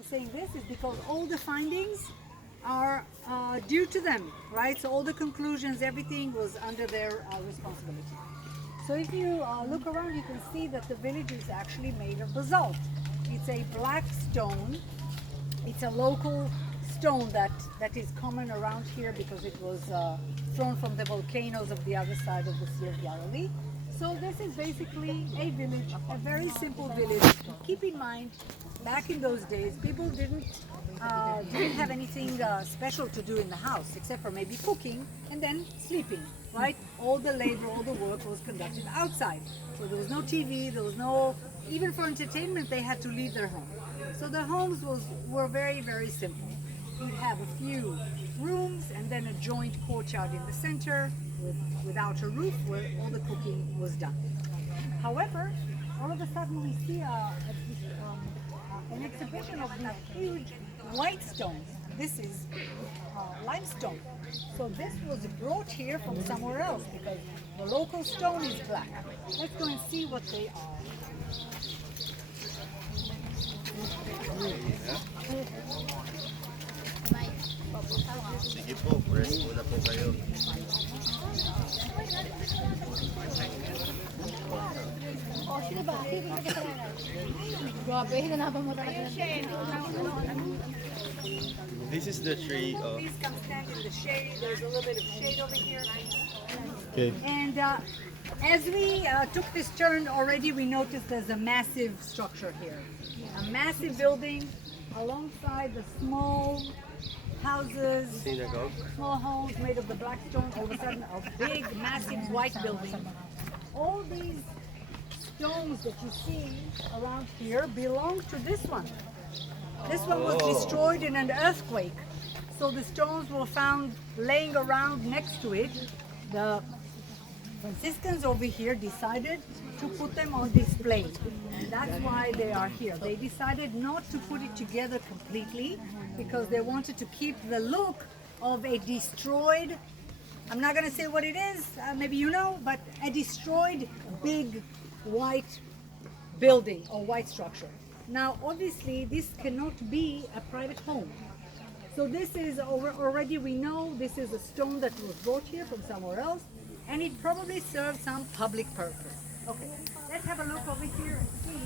I'm saying this is because all the findings are due to them, right? So all the conclusions, everything was under their responsibility. So if you look around, you can see that the village is actually made of basalt. It's a black stone. It's a local stone that is common around here because it was thrown from the volcanoes of the other side of the Sea of Galilee. So this is basically a village, a very simple village. Keep in mind, back in those days, people didn't have anything special to do in the house except for maybe cooking and then sleeping, right? All the labor, all the work was conducted outside. So there was no TV, there was no, even for entertainment, they had to leave their home. So the homes were very, very simple. You'd have a few rooms and then a joint courtyard in the center without a roof where all the cooking was done. However, all of a sudden we see an exhibition of these huge white stones. This is limestone. So this was brought here from somewhere else because the local stone is black. Let's go and see what they are. Sige po, rest muna po kayo. This is the tree of... Please come stand in the shade. There's a little bit of shade over here. Okay. And as we took this turn already, we noticed there's a massive structure here. A massive building alongside the small houses, Synagogue. small homes made of the black stone, all of a sudden a big, massive white building. All these stones that you see around here belong to this one. This one was destroyed in an earthquake. So the stones were found laying around next to it. The Franciscans over here decided to put them on display. And that's why they are here. They decided not to put it together completely because they wanted to keep the look of a destroyed, I'm not going to say what it is, maybe you know, but a destroyed big white building or white structure. Now, obviously, this cannot be a private home. So this is already, we know this is a stone that was brought here from somewhere else, and it probably served some public purpose. Okay, let's have a look over here and see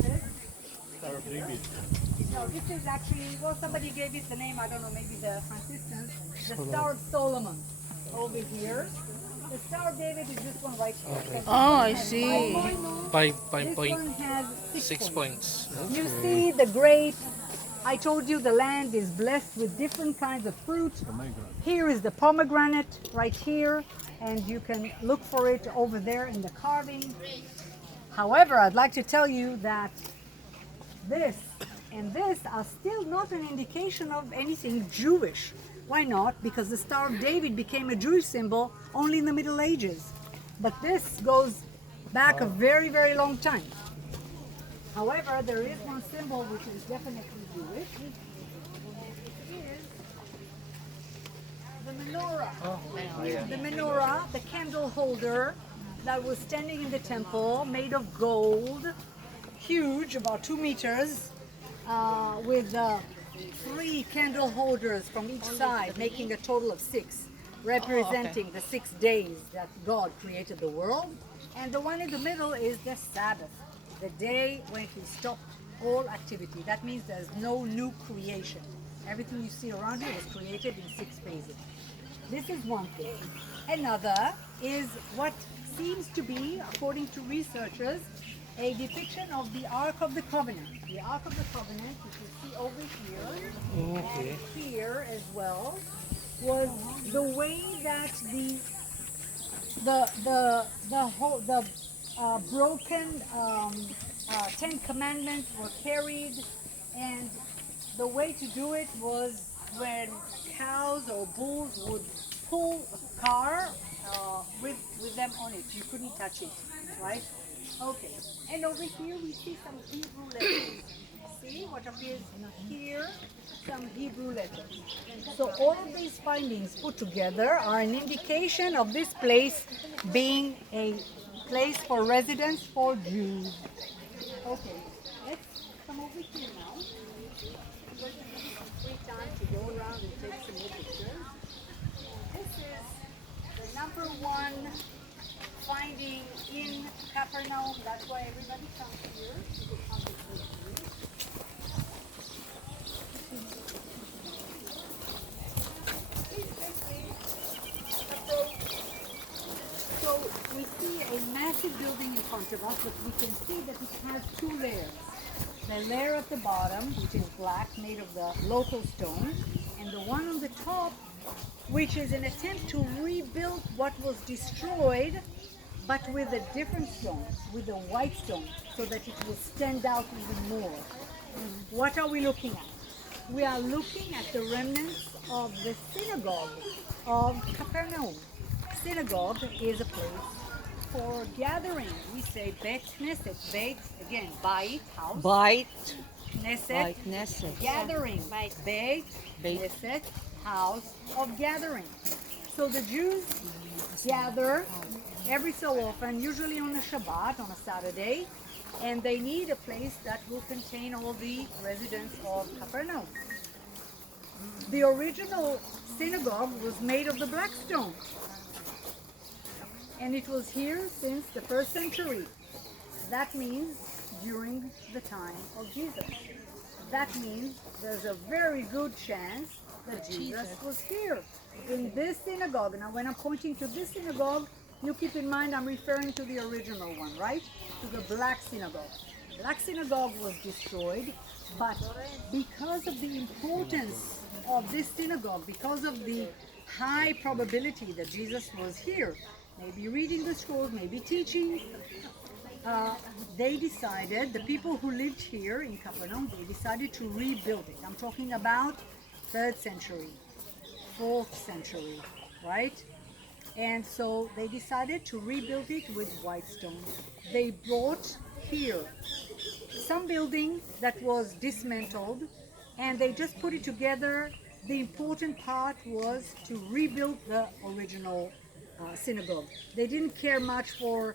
this. Star of David. No, this is actually, well, somebody gave it the name, I don't know, maybe the Franciscans, the Star of Solomon over here. The Star of David is this one right here. Okay. Oh, I see. This 5 one has 6 points. You see the grapes. I told you the land is blessed with different kinds of fruit. Here is the pomegranate right here, and you can look for it over there in the carving. However, I'd like to tell you that this and this are still not an indication of anything Jewish. Why not? Because the Star of David became a Jewish symbol only in the Middle Ages. But this goes back a very, very long time. However, there is one symbol which is definitely Jewish. It is the menorah. The menorah, the candle holder that was standing in the temple, made of gold, huge, about 2 meters, with 3 candle holders from each side, making a total of 6, representing the 6 days that God created the world. And the one in the middle is the Sabbath, the day when He stopped all activity. That means there's no new creation. Everything you see around you was created in 6 phases. This is one thing. Another is what seems to be, according to researchers, a depiction of the Ark of the Covenant. The Ark of the Covenant, which you see over here and here as well, was the way that the broken 10 Commandments were carried, and the way to do it was when cows or bulls would pull a car with them on it. You couldn't touch it, right? Okay. And over here we see some Hebrew letters. See what appears here? Some Hebrew letters. So all of these findings put together are an indication of this place being a place for residence for Jews. Okay, let's come over here now. massive building in front of us, but we can see that it has two layers. The layer at the bottom, which is black, made of the local stone, and the one on the top, which is an attempt to rebuild what was destroyed, but with a different stone, with a white stone, so that it will stand out even more. What are we looking at? We are looking at the remnants of the synagogue of Capernaum. Synagogue is a place for gathering. We say Bet Knesset. Bet, again, Bait, house. Bite. Knesset, Knesset. gathering. Beit, Beit. Knesset, house of gathering. So the Jews gather every so often, usually on a Shabbat, on a Saturday, and they need a place that will contain all the residents of Capernaum. The original synagogue was made of the black stone, and it was here since the first century. That means during the time of Jesus. That means there's a very good chance that Jesus was here in this synagogue. Now, when I'm pointing to this synagogue, you keep in mind I'm referring to the original one, right? To the black synagogue. Black synagogue was destroyed, but because of the importance of this synagogue, because of the high probability that Jesus was here, maybe reading the scrolls, maybe teaching, they decided, the people who lived here in Capernaum, they decided to rebuild it. I'm talking about 3rd century, 4th century, right? And so they decided to rebuild it with white stone. They brought here some building that was dismantled, and they just put it together. The important part was to rebuild the original synagogue. They didn't care much for,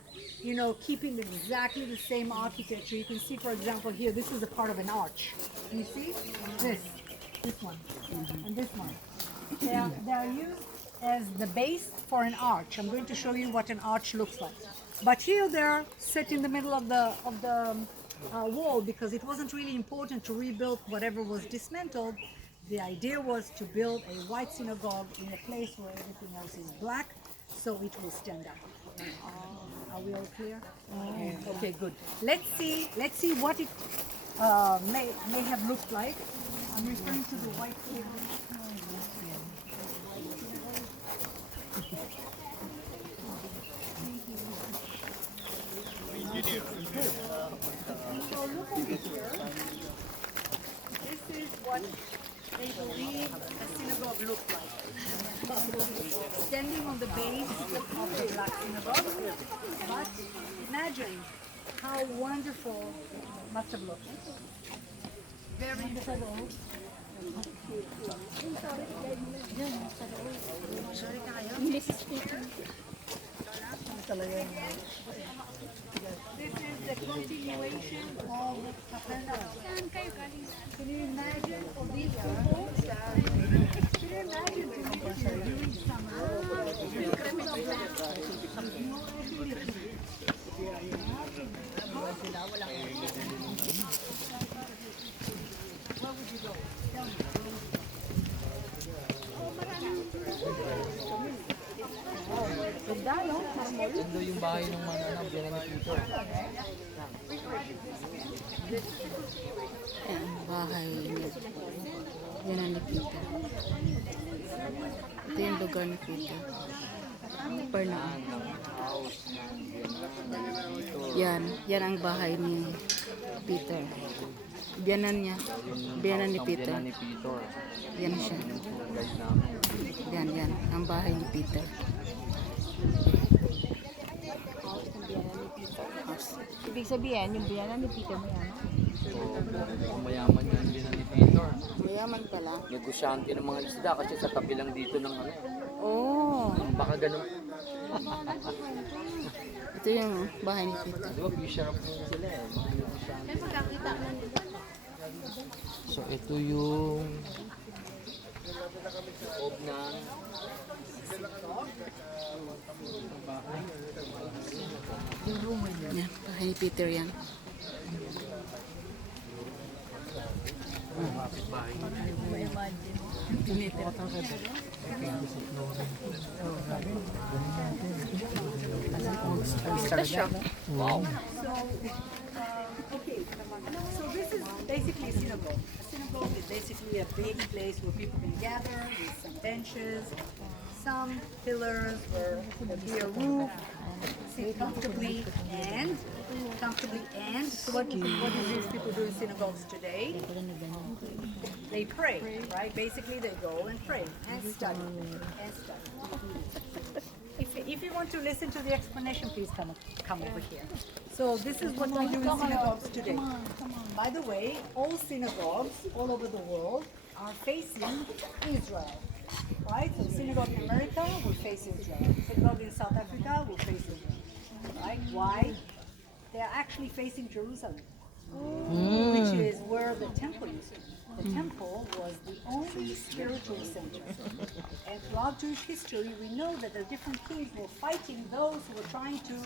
keeping exactly the same architecture. You can see, for example, here, this is a part of an arch. Can you see? This one, and this one. They are used as the base for an arch. I'm going to show you what an arch looks like. But here they're set in the middle of the wall because it wasn't really important to rebuild whatever was dismantled. The idea was to build a white synagogue in a place where everything else is black, so it will stand out. Are we all clear? Okay, good. Let's see what it may have looked like. I'm referring to the white synagogue. So look over here. This is what they believe a synagogue looked like. Standing on the base of the black synagogue. But imagine how wonderful it must have looked. Very incredible. This is the continuation of Capernaum. Can you imagine for these people? Can you imagine to live here during summer? Where would you go? Tell me. Ganda, no? Ito yung bahay ng mananap yan ni Peter. Yan ang bahay niya. Yan ang ni Peter. Ito yung lugar ni Peter. Capernaum. Yan ang bahay ni Peter. Biyanan niya. Biyanan ni Peter. Yan siya. Yan. Ang bahay ni Peter. Ibig sabihin, yung biyanan ni Peter mayaman. So, mayaman yan din ni Peter. Mayaman pala. Negosyante ng mga isda kasi sa tabi lang dito ng ano. Oh, Baka ganun. ito yung bahay ni Peter. Di ba, fisher up muna sila eh. Mga negosyante. So, ito yung loob ng Yan, bahay ni Peter yan. bahay. Okay, so this is basically a synagogue. A synagogue is basically a big place where people can gather with some benches, some pillars where there'll be a roof, sit comfortably and so what do these people do in synagogues today? They pray, right? Basically they go and pray and study and study. If you want to listen to the explanation, please come over here. So this is what we do in synagogues today. By the way, all synagogues all over the world are facing Israel. Right? So synagogue in America will face Israel. Synagogue in South Africa will face Israel. Right? Why? They are actually facing Jerusalem, which is where the temple used to be. The temple was the only spiritual center. And throughout Jewish history, we know that the different kings were fighting those who were trying to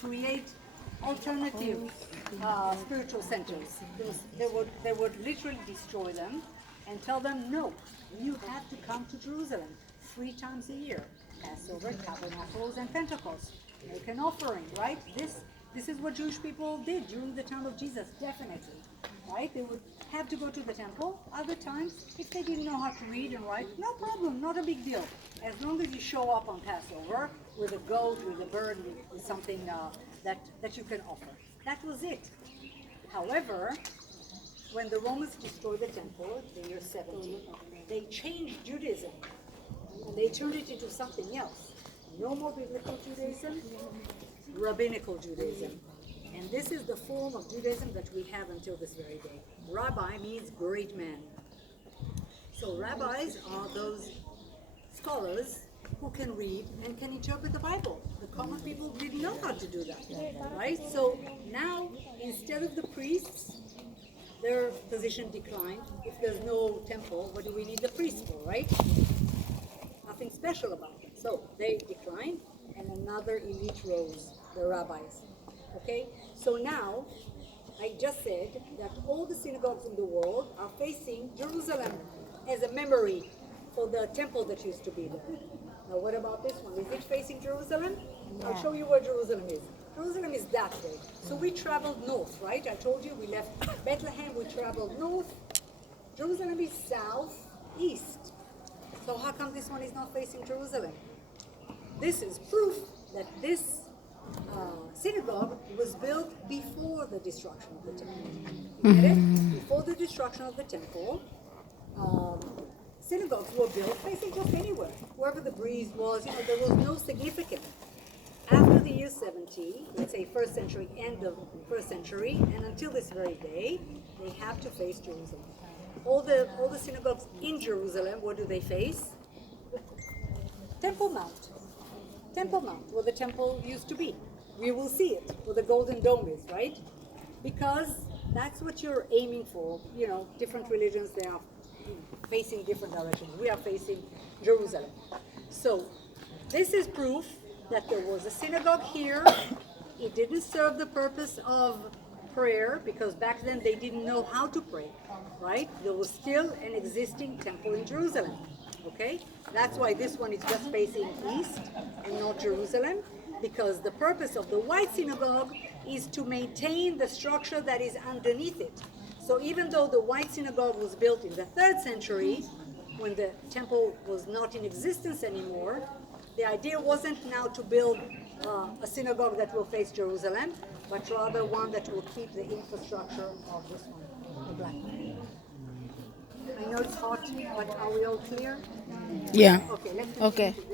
create alternative spiritual centers. They would literally destroy them and tell them, no, you have to come to Jerusalem 3 times a year. Passover, Tabernacles, and Pentecost. Make an offering, right? This is what Jewish people did during the time of Jesus, definitely. Right? They would have to go to the temple. Other times, if they didn't know how to read and write, no problem, not a big deal. As long as you show up on Passover with a goat, with a bird, with something that you can offer. That was it. However, when the Romans destroyed the temple, the year 70, they changed Judaism. And they turned it into something else. No more biblical Judaism, rabbinical Judaism. And this is the form of Judaism that we have until this very day. Rabbi means great man. So rabbis are those scholars who can read and can interpret the Bible. The common people didn't know how to do that, right? So now, instead of the priests, their position declined. If there's no temple, what do we need the priests for, right? Nothing special about it. So they declined, and another elite rose, the rabbis. Okay, so now I just said that all the synagogues in the world are facing Jerusalem as a memory for the temple that used to be there. Now what about this one? Is it facing Jerusalem? I'll show you where Jerusalem is. Jerusalem is that way. So we traveled north, right? I told you we left Bethlehem, we traveled north. Jerusalem is southeast. So how come this one is not facing Jerusalem? This is proof that this synagogue was built before the destruction of the temple. You get it? Before the destruction of the temple, synagogues were built facing just anywhere, wherever the breeze was. There was no significance. After the year 70, let's say first century, end of first century, and until this very day, they have to face Jerusalem. All the synagogues in Jerusalem, what do they face? Temple Mount. Temple Mount, where the temple used to be. We will see it, where the Golden Dome is, right? Because that's what you're aiming for. Different religions, they are facing different directions. We are facing Jerusalem. So this is proof that there was a synagogue here. It didn't serve the purpose of prayer, because back then they didn't know how to pray, right? There was still an existing temple in Jerusalem. Okay, that's why this one is just facing east and not Jerusalem, because the purpose of the white synagogue is to maintain the structure that is underneath it. So even though the white synagogue was built in the 3rd century, when the temple was not in existence anymore, the idea wasn't now to build a synagogue that will face Jerusalem, but rather one that will keep the infrastructure of this one, the black one. I know it's hot, but are we all clear? Yeah. Okay, let's Okay. continue.